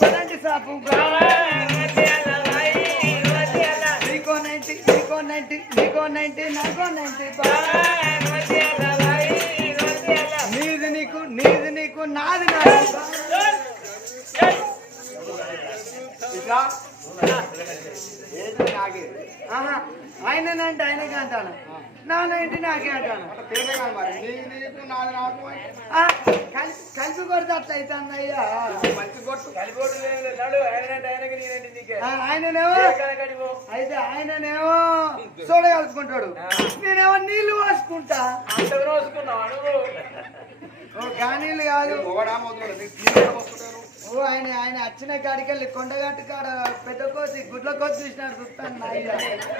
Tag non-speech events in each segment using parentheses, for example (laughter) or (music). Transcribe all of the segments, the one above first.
పదండి సాపు నీకో నైంటీ నీకో నైంటీ నీకో నైంటీ నాకో నైంటీ నీది నీకు నీది నీకు నాది నాది. ఆయనంటే ఆయనకే అంటాను. నైన్టీ నాకే అంటాను. కలిసి కొడితే అట్లా అవుతుంది అయ్యా ఆయననేమో? అయితే ఆయననేమో సోడ కలుపుకుంటాడు. నేనేమో నీళ్ళు పోసుకుంటా. గానీళ్ళు కాదు. ఓ ఆయన ఆయన వచ్చిన కాడికి వెళ్ళి కొండగట్టు కాడ పెద్ద కోసి గుడ్ల కోసి చూసినాడు చూస్తాను నా అయ్య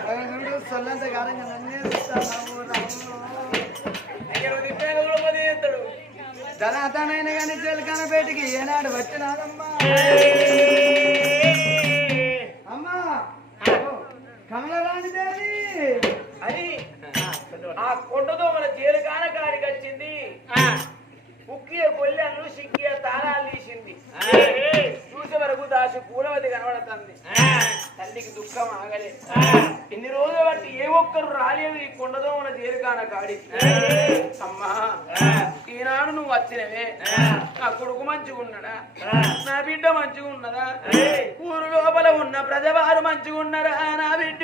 అవి నుండి సొల్లంత కారంగా నన్నే చూస్తాను ధనాతనైన కానీ చెలకన బయటికి ఏనాడు వచ్చినాదమ్మా అమ్మా. కమలరాణి దేవి. అని ఆ కొండతో మన జైలు కాన కాడికి వచ్చింది ఉక్కియ గొల్లెలు సిక్కియ తాళాలు తీసింది. చూసే వరకు దాసి పూలవతి కనబడుతుంది. తల్లికి దుఃఖం ఆగలే. ఇన్ని రోజులు బట్టి ఏ ఒక్కరు రాలేదు ఈ కొండతో మన జైలు కాన కాడికి అమ్మా ఈనాడు నువ్వు వచ్చినవే. నా కొడుకు మంచిగా ఉన్నాడా? నా బిడ్డ మంచిగా ఉన్నదా? ఊరు లోపల ఉన్న ప్రజవారు మంచిగా ఉన్నారా? నా బిడ్డ.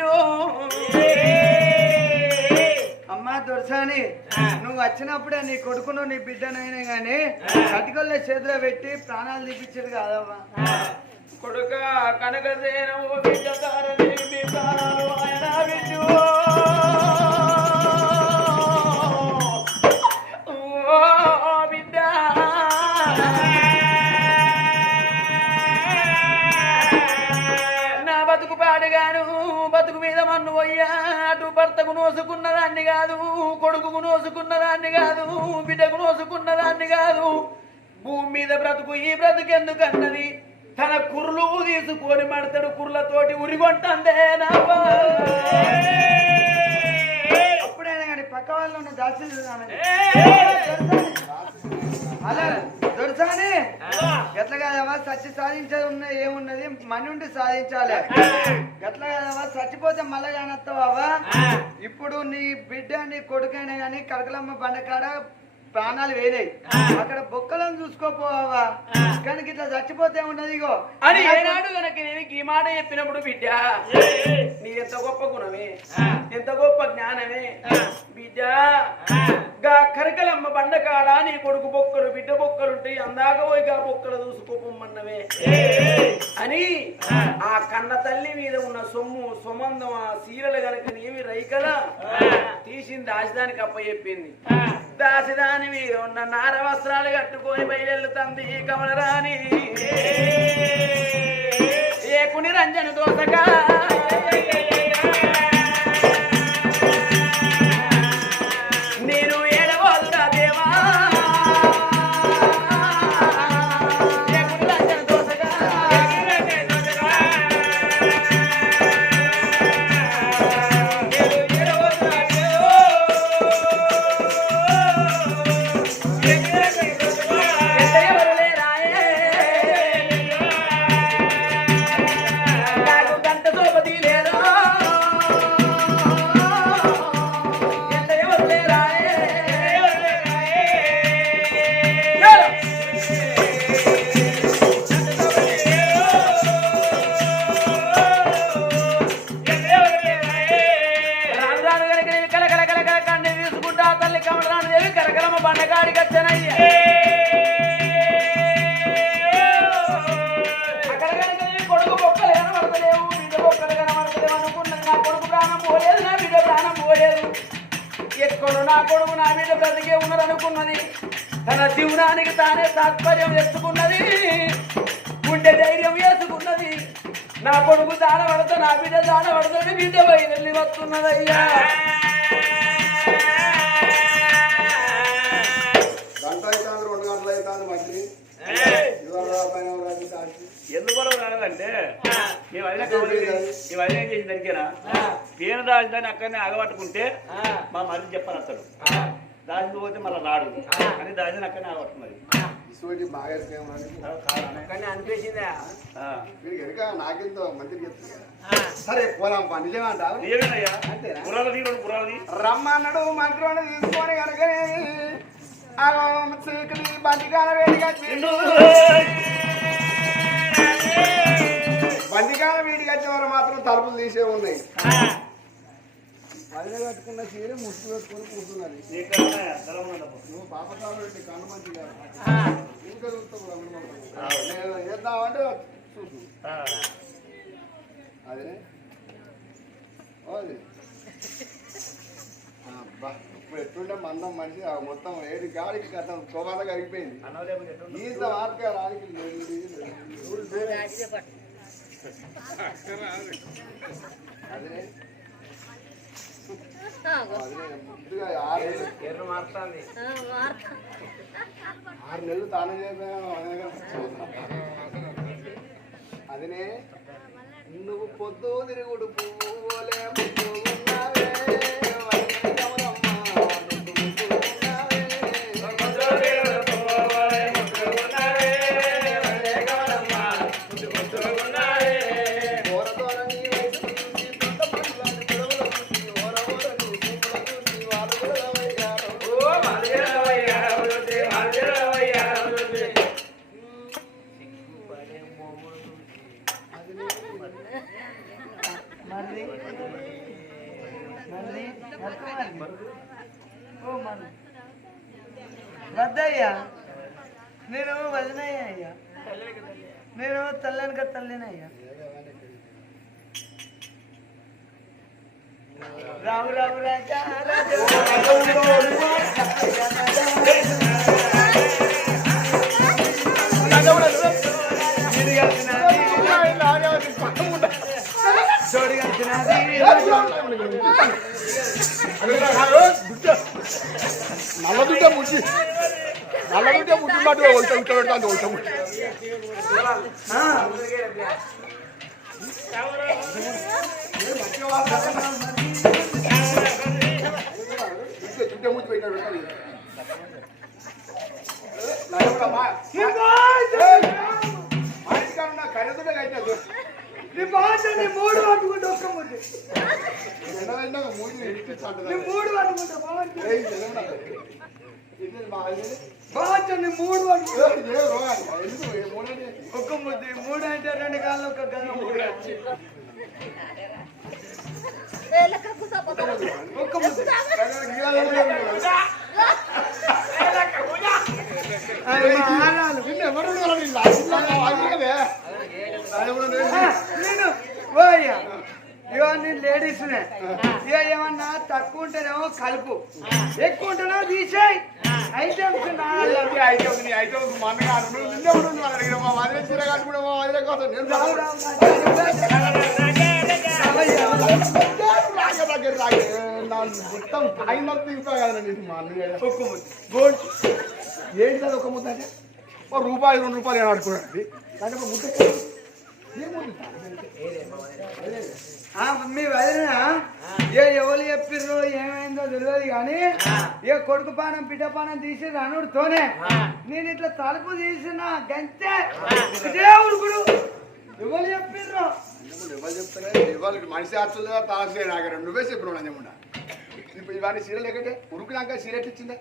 అమ్మా దొరసాని నువ్వు వచ్చినప్పుడే నీ కొడుకును నీ బిడ్డనైనా గాని కటికల్లో చేతిలో పెట్టి ప్రాణాలు తీపించాడు కాదమ్మా. కొడుక కనకసేనము బిడ్డ మన్ను పోయ్యా అటు భర్తకు నోసుకున్నదాన్ని కాదు కొడుకుకు నోసుకున్నదాన్ని కాదు బిడ్డకు నోసుకున్నదాన్ని కాదు. భూమి మీద బ్రతుకు ఈ బ్రతుకెందుకన్నది తన కుర్లు తీసుకొని మడతడు కుర్లతోటి ఉరిగొంటందే నావా. అప్పుడైనా కానీ పక్క వాళ్ళు దాచి అలా దొరసాని ఎట్లా కాదమ్మా సచ్చి సాధించేది ఉన్న ఏమున్నది మన నుండి సాధించాలి. ఎట్లా కాదమ్మా చచ్చిపోతే మళ్ళా కానొస్తావా ఇప్పుడు నీ బిడ్డ నీ కొడుకైనా కానీ కడకలమ్మ బండకాడ ప్రాణాలు వేనాయి అక్కడ బొక్కలను చూసుకోపోవా కానీ ఇట్లా చచ్చిపోతే ఉన్నది ఇగో. అని ఏనాడు గనక నేను ఈ మాట చెప్పినప్పుడు బిడ్డ నీ ఎంత గొప్ప గుణమే ఎంత గొప్ప జ్ఞానమే బిడ్డ. గా కరకలమ్మ బండకాడ నీ కొడుకు బొక్కలు బిడ్డ బొక్కలు ఉంటాయి అందాక పోయి గా బొక్కలు చూసుకోపోమన్నవే అని ఆ. కన్న తల్లి మీద ఉన్న సొమ్ము సొమందం ఆ సీరలు గనక నీవి రైకల తీసింది దాసిదానికి అప్ప చెప్పింది దాసిదాని మీద ఉన్న నార వస్త్రాలు కట్టుకొని బయలుతంది కమలరాని ఏ కుని రంజన దోసగా ఎక్కడు నా కొడుకు నా బిడ్డ బ్రతికే ఉన్నది అనుకున్నది తన జీవనానికి తానే తాత్పర్యం తెచ్చుకున్నది. గుండె ధైర్యం వేసుకున్నది. నా కొడుకు దాన పడతా నా బిడ్డ దాన పడతాడు బిడ్డ బయలు వస్తున్నదయ్యా. ఎందుకు రాలేదంటే? వదిన ఏం చేసిన దానికేనా పేరు రాజధాని అక్కడనే ఆగబట్టుకుంటే మా మరిది చెప్పాను అతడు. దాచిన పోతే మళ్ళీ రాడు. అని దాచిన అక్కడనే ఆగబట్టుకున్నది. ఇటువంటి బాగా కానీ అనిపించిందా నాకెంతో చెప్తుంది. సరే పోదాం పా. నిజమేమంటావు నిజమేనయ్యా. అంతేనా? పురాలది రెండు పురాలది రమ్మన్నాడు మంత్రులను తీసుకొని కనుక చీకటి బండికాల వేడిగా బండికాల వేడికి వచ్చేవారు మాత్రం తలుపులు తీసే ఉన్నాయి వదిన కట్టుకున్న చీర ముసుగు పెట్టుకొని కూర్చున్నది. నువ్వు పాపకాలు కన్ను మంచిగా ఇంకా చూస్తావు. నేను చేద్దామంటే చూసు ఆ, అదే ఇప్పుడు ఎట్లుంటే మందం మనిషి మొత్తం ఏడు గాలికి కరిగిపోయింది అనవలేకపోతే ఎట్లుంది? ఈత మార్క రానికి లేదు. అదే అదే ముద్దుగా ఆరు నెలలు తాను చేసాను అదినే. నువ్వు పొద్దు తిరుగుడు పువ్వులే నల్లదుడ్డ ముట్టి నల్లదుడ్డ ముట్టినట్టు ఒంట ఉట్ట పెడతాను ఒంట ముట్టి ఆ, చుట్టే ముట్టి పెట్టాడు కరెంటు కట్టినా నీ భాష నీ మూడు పట్టుకుంటే ఒక్క ముద్దు. నీ మూడు బాగా బాగుంది నీ మూడు ఒక్క ముద్దు మూడు అంటే రెండు కాళ్ళు ఒక గల్ల మూడు ఒక్క ముద్దు అది మా ఆనాలు. ఆ, నేను ఓ అయ్యా ఇవో నేను లేడీస్నే ఇక ఏమన్నా తక్కువ ఉంటేనేమో కలుపు. ఎక్కువ ఉంటేనో తీసేయి. ఐటమ్స్ నా రావు రావు ఏంటి ఒక ముద్ద అంటే ఓ రూపాయి రెండు రూపాయలు ఏమో ఆడుకున్నాడు దాంట్లో ఒక ముద్ద ఏ ముద్ద ఆ, మీ వదిన ఏ ఎవరు చెప్పిర్రో? ఏమైందో? తెలియదు కానీ ఏ కొడుకు పానం బిడ్డ పానం తీసి అనుడితోనే నేను ఇట్లా తలుపు తీసిన గంతే. ఉడుకుడు ఎవరు చెప్పిర్రో? ఎవరు చెప్తారా ఇవాళ మనిషి ఆస్తులుగా తాసే నాకు నువ్వే ఇప్పుడు ఇవన్నీ సీరియల్ ఎక్కడే ఉరుకునాక సీరియల్ ఇచ్చిందే?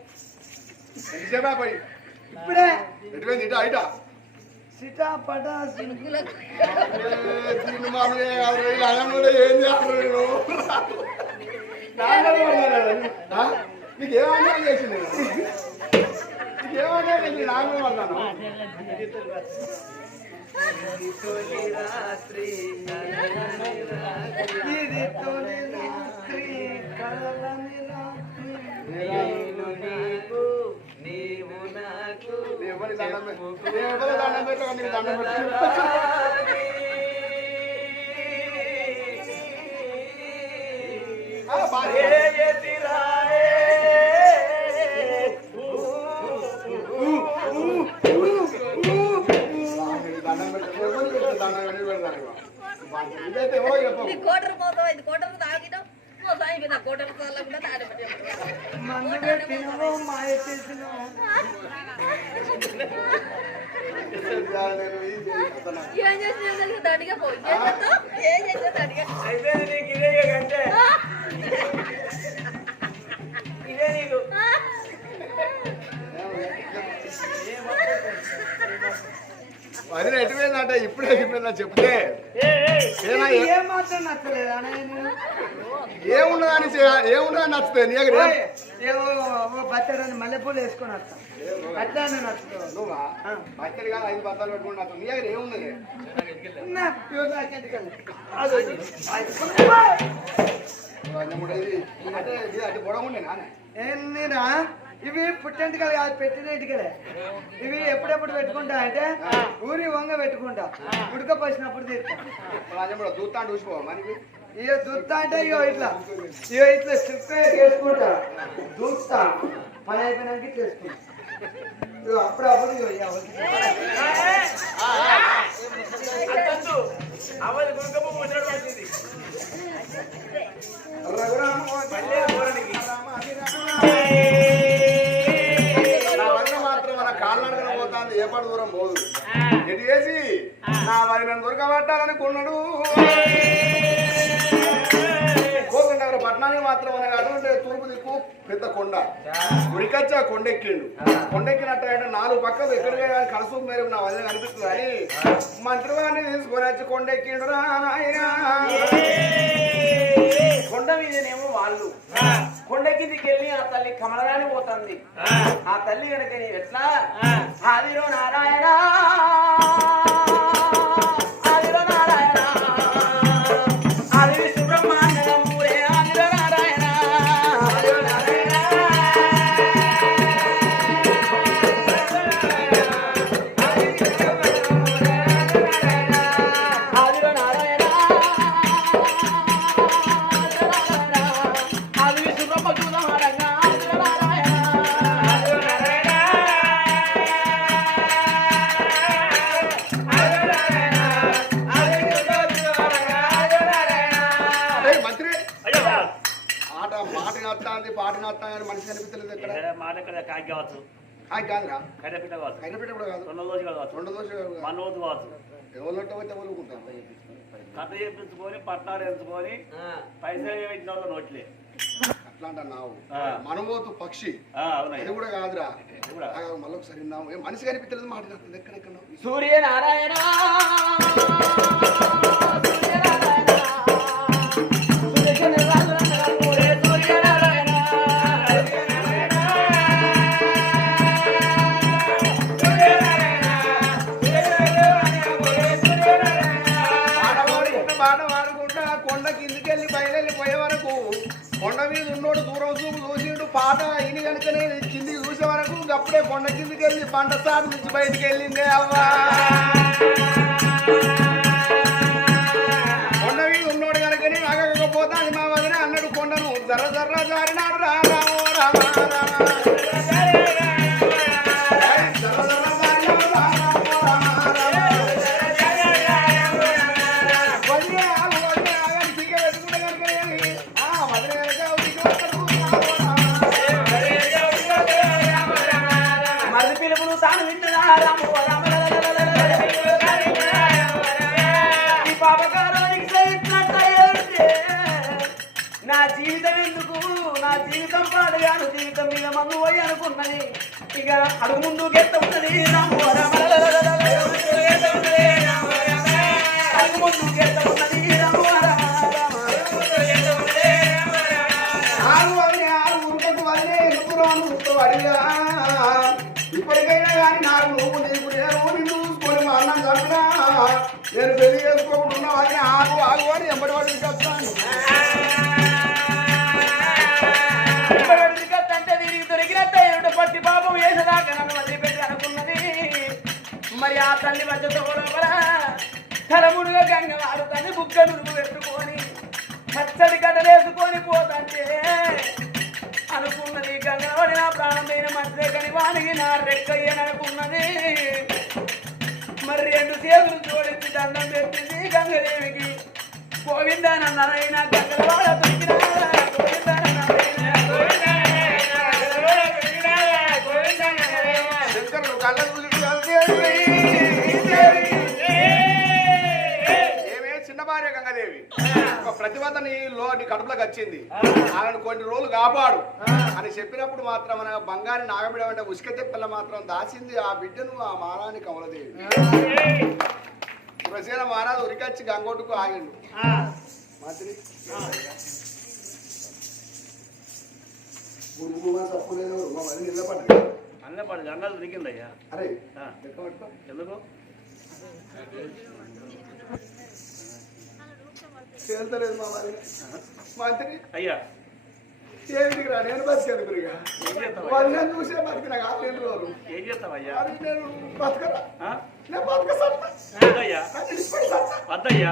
ఎంతసేపా పోయి ఇప్పుడే. ఎటువైంది? ఇటా ఇటా. సిటా పటా ఏం చేస్తారు నీకు ఏమన్నా చేసింది ఏమన్నా చేసింది నాన్న ఇది తొలి రాత్రి నీవు నాకు దండం పెట్టు దండం పెట్టు కోటరు పోతావు ఇది కోటరు తాగడం మందు పెట్టినవో మాయ చేసినవో. (laughs) ఏం చేసినా సరిగ్గా దండిగా పోయి ఏం చేసినా సరిగ్గా ఇదే నీకు వదిన ఎటుపోయిందంటే ఇప్పుడే చెప్పిందని చెప్తే. ఏ- ఏం మాత్రం నచ్చలేదు చే- ఏమున్నదని నచ్చుతుంది? నీ దగ్గర ఏం- బచ్చడని మల్లెపూలు వేసుకొని వస్తాం. అట్లా నచ్చుతావు నువ్వా? బట్టలు కాదు ఐదు బత్తాలు పెట్టుకుని నచ్చుతుంది. నీ దగ్గర ఇది. అంటే ఇది అటు పొడవుండే నానే ఏందిరా ఇవి పుట్టెంటికలు కాదు పెట్టిన ఇటుకలే ఇవి ఎప్పుడెప్పుడు పెట్టుకుంటా అంటే ఊరి వంగ పెట్టుకుంటా ఉడకపోసినప్పుడు తీస్తా రాజముడు దూత్తా చూసుకో మనకి ఇక దుత్తా అంటే ఇగో ఇట్లా ఇగో ఇట్లా స్ట్రిప్ చేసుకుంటా దూస్తా పని అయిపోయినాక ఇట్లా వేసుకుంటా ఇగో అప్పుడప్పుడు ఇగో కాళ్ళడగన పోతాంది ఏ పడు దూరం పోదు. ఎటు చేసి? నా వదిన దొరకబట్టాలనుకున్నాడు కోకండ పట్టణానికి మాత్రం మన అటువంటి తూర్పు దిక్కు పెద్ద కొండ. ఉడికచ్చా కొండ ఎక్కిండు కొండ ఎక్కినట్టు నాలుగు పక్కలు ఎక్కడికే కానీ కలసూపు మేరకు నా వదిన కనిపిస్తుంది అని మంత్రివాడిని తీసుకొని వచ్చి కొండ ఎక్కిండు రా. కొండ మీదనేమో వాళ్ళు. కొండ కిందికి వెళ్ళి ఆ తల్లి కమలరాని పోతుంది. ఆ. తల్లి కనుక ఎట్లా? ఆదిరో నారాయణ. కైరపిట్ట కావచ్చు కైనపెట్ట కూడా కాదు. రెండు రోజులు కావచ్చు. రెండు దోశ మన రోజు కావచ్చు. ఎవరినట్టు పోతే ఎవరుకుంటాం కథ చేపించుకొని పట్టాలు ఎంచుకొని పైసలు పెట్టిన వాళ్ళు నోట్లే. అట్లా అంటున్నావు ఆ. మనబోతు పక్షి. అది కూడా కాదురా. అది కూడా. ఆగు, మళ్ళీ ఒకసారి విన్నాము. ఏ మనిషి కనిపించలేదు మాట నత్తుంది ఎక్కడెక్కడ. సూర్యనారాయణ! పాట కొండ వెళ్ళి పంట సాగు నుంచి బయటికి వెళ్ళిందే అవ్వా. జీవితం మీద మందు పోయి అనుకున్నది ఇక అడుగు ముందు గెత్త ఉన్నది రాము రామ అడుగు ముందు గెత్త ఉన్నది రాము రామ ఆగు, తలముడుగా గంగవాడు వాడుతాన్ని బుక్క నురుగు పెట్టుకొని పచ్చడి కట్టలేసుకొని పోతంటే అనుకున్నది గంగవాడి నా ప్రాణమైన మధ్య మంచిదే కానీ వానికి నా రెక్కయ్యననుకున్నది మరి రెండు చేతులు జోడించి దండం పెట్టింది గంగదేవికి. గోవిందానన్నరైన గంగవాడ దొరికినా ఊళ్ళోకి వచ్చింది. ఆమెను కొన్ని రోజులు కాపాడు. అని చెప్పినప్పుడు మాత్రం మన బంగారి నాగబిడ అంటే ఉసుక తెప్పల మాత్రం దాచింది ఆ బిడ్డను ఆ మారాని కమలదేవి. ప్రసేన మహారాజు ఉరికొచ్చి గంగోటుకు ఆగిండు. మంత్రి. తప్పులేదు నిలబడ్డ అన్నీ పడి గంగలు దిగిందయ్యా అరే. ఎందుకు? తేలుతలేదు మా వారి మంత్రి అయ్యా. ఏమిటికి రా నేను బతికెందుకు ఇక వాళ్ళు చూసే బతికి నాకు ఆరు నెలలు ఏం చేస్తావయ్యా నేను బతకరా. నేను బతక సత్తయ్యా అద్దయ్యా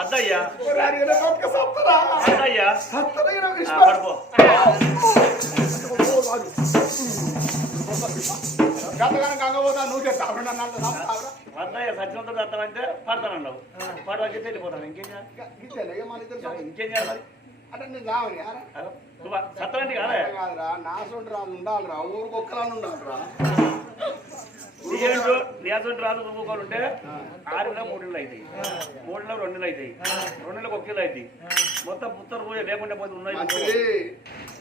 అద్దయ్యా బతక సత్తరా? అద్దయ్యా సత్తరా గతగానే గంగబోతా నువ్వు చేస్తా అప్పుడు వద్దయ్య సత్యంతో వస్తామంటే పడతానన్నావు పడవకి వెళ్ళిపోతాను. ఇంకేం చేయాలి? ఇంకేం చేయాలి? అంటే నేను రావాలి. సత్తమంటే కాదే కాదురా నా సొంటి రాదు ఉండాలిరా ఊరికి ఒక్కరాని ఉండాలిరా. నీకేంటో నీసంటి రాదు తుమ్ముకొని ఉంటే ఆరులో మూడు నెలలు అవుతాయి మూడు నెలలు రెండు నెలలు అవుతాయి రెండు నెలలకు ఒక కిలో అవుతాయి మొత్తం పుత్తరు పూజ లేకుండా పోతే ఉన్నాయి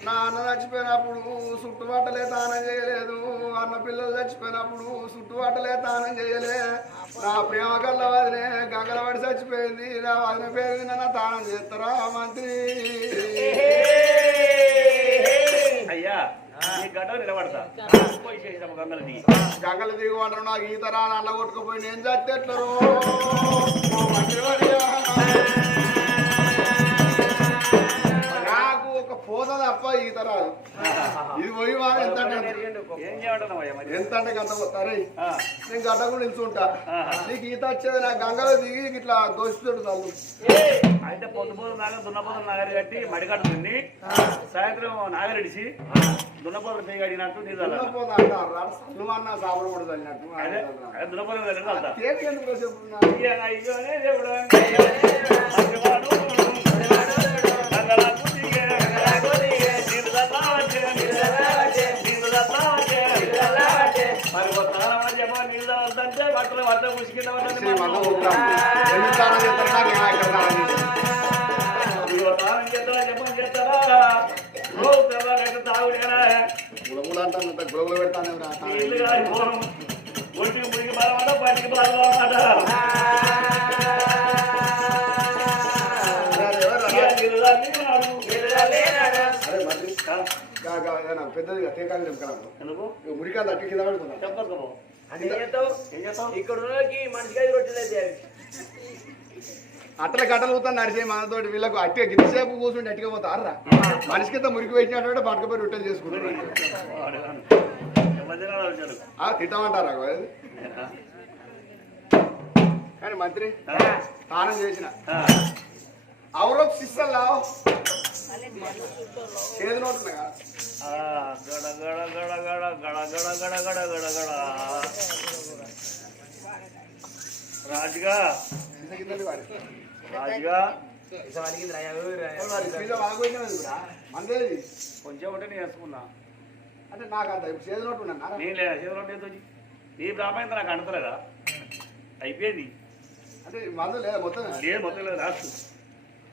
నా అన్న చచ్చిపోయినప్పుడు చుట్టుబాటలే తానం చేయలేదు. అన్న పిల్లలు చచ్చిపోయినప్పుడు చుట్టుబాటలే తానం చేయలే. నా ప్రేమ కల్ల వదిలే గంగలవాడి చచ్చిపోయింది. నా వదిన పేరు మీద నా తానం చేస్తారా మంత్రి? అయ్యా ఈ గడ్డ నిలబడతా. పోయి చేసిన గంగలు దిగి గంగలు దిగువంటారు నాకు ఈత రా నల్ల కొట్టుకుపోయి నేను చచ్చేట్లరు. పోత తప్ప ఈత రాదు. ఇది పోయి వారు ఎంత అంటే ఏం చేయమంటున్నావు అయ్యా మరి? ఎంత అంటే గంట పోతారే నేను గడ్డ కూడా నిల్చుంటా. నీకు ఈత వచ్చేది నా గంగలో దిగి ఇట్లా దోషుతాడు తల్లు. అయితే పొద్దు పొద్దు నాగ దున్నపోతులు నాగరి కట్టి తిండి సాయంత్రం నాగరిడిచి దున్నపోతులు పేగి అడిగినట్టు నీళ్ళు అంటారు నువ్వు అన్న సాబడు కూడా తల్లినట్టు దున్నపోతులు మాత్రం వర్ణం ఉసికిన వర్ణం చేస్తారా జపం చేస్తారా తాగులేరా? గులగులు అంటాను గులగులు బాగా ఏదైనా పెద్దది తీకాలు నింపకరాము ఎందుకు? అట్టి కింద పడుకుందాం చెప్పకము పోతాను నడిచే మనతోటి వీళ్ళకు అట్టి గిన్నసేపు కూర్చుంటే అట్టిగా పోతారా మనిషి కింద మురికి పెట్టినట్టు పట్టుకపోయి రొట్టెలు చేసుకుంటారు. తిట్టమంటారా కానీ మంత్రి స్నానం చేసిన. అవరో సిస్టర్ లావు చేతి గడ గడ గడ గడ గడ గడ గడ గడ గడ గడ. రాజుగా. రాజుగా. కొంచెం ఉంటే నేను వేసుకున్నా. అంటే నాకు అంత చేతి నోటు ఉన్నా నేను లేదా చేతిలో ఉండేది నీ ప్రాపంత నాకు అంటలేదా అయిపోయింది. అంటే మందు లేదా మొత్తం? లేదు మొత్తం లేదు రాసు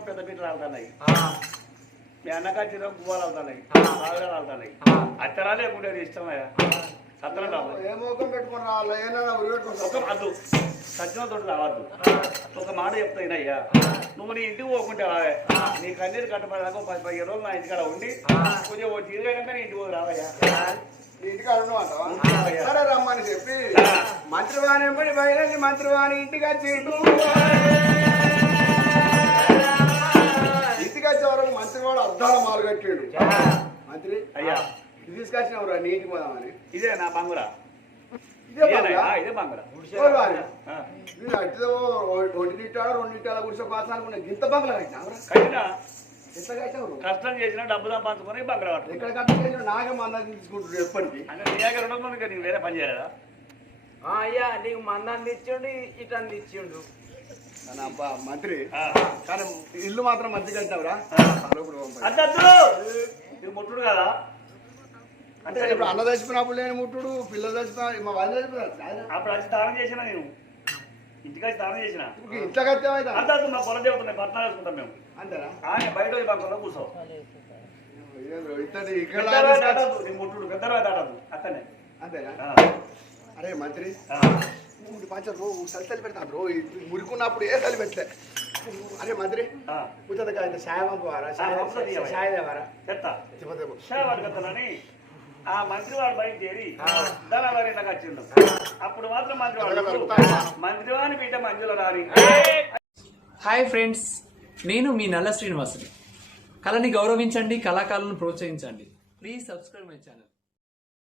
పెద్ద బిడ్డలు అవుతున్నాయి మీ అన్నకాచిలో గువ్వాలు అవుతున్నాయి ఆవిడలు అవుతున్నాయి అత్తరా లేకుండా ఇష్టమయ్యా? సత్రం రావాలి ఒక అద్దు సత్యం తోటి రావద్దు ఒక మాట చెప్తాయి అయ్యా నువ్వు నీ ఇంటికి పోకుంటే రావే నీ కన్నీరు కట్టబడదాకా పది పదిహేను రోజులు నా ఇంటికాడ ఉండి కొంచెం ఓ తీరుగా నీ ఇంటికి రావయ్యా. సరే రమ్మని చెప్పి. మంత్రివాణి ఎంబడి బయలుదేరి మంత్రివాణి ఇంటికి వచ్చి. తీసుకొచ్చిన వాడు అద్దాల మాలు కట్టాడు మంత్రి అయ్యా. ఇది తీసుకొచ్చిన నీటి పోదామని. ఇదే నా బంగురా. ఒంటినిట్టాడు కష్టం చేసిన డబ్బులు పంచుకొని బంగారా ఇక్కడ కష్టం చేసిన అంటే వేరే పని చేయలేదా? అయ్యా నీకు మందాన్ని ఇచ్చిండు ఇటు ఇచ్చిండు. అబ్బా మంత్రి. కానీ ఇల్లు మాత్రం. అంతద్దు నువ్వు ముట్టుడు కదా? అంటే ఇప్పుడు అన్న చచ్చిపోయినప్పుడు లేని ముట్టుడు పిల్లలు చచ్చిపోయిన మా వాళ్ళు చచ్చిపోయినారు అప్పుడు వచ్చి స్నానం చేసిన నేను? ఇంటికి స్నానం చేసిన? ఇంట్లో కట్టేమైతే అంతద్దు మా పొలం దేవత పట్నాలు వేసుకుంటాం మేము. అంతేనా? ఆయన బయట పోయి బంకులో కూర్చో. ఇక్కడ ముట్టుడు దాటద్దు అట్టనే అంతేనా? ఆ. అరే మంత్రి. మూడు పంచలు రో చలి చలి పెడతాను రో. మురుకున్నప్పుడు ఏ చలి పెట్టలే. అరే మంత్రి ఆ. ఉచితగా అయితే సాయం తీయవయ్య. సాయం దేవారా వాడుకతనని ఆ మంత్రి వాడు బయట చేరి ధనవారి వచ్చిండు. అప్పుడు మాత్రం మంత్రి వాడు మంత్రివాని బిడ్డ మంజుల రాని. హాయ్ ఫ్రెండ్స్ నేను మీ నల్ల శ్రీనివాసుని. కళని గౌరవించండి కళాకారులను ప్రోత్సహించండి. Please subscribe my channel.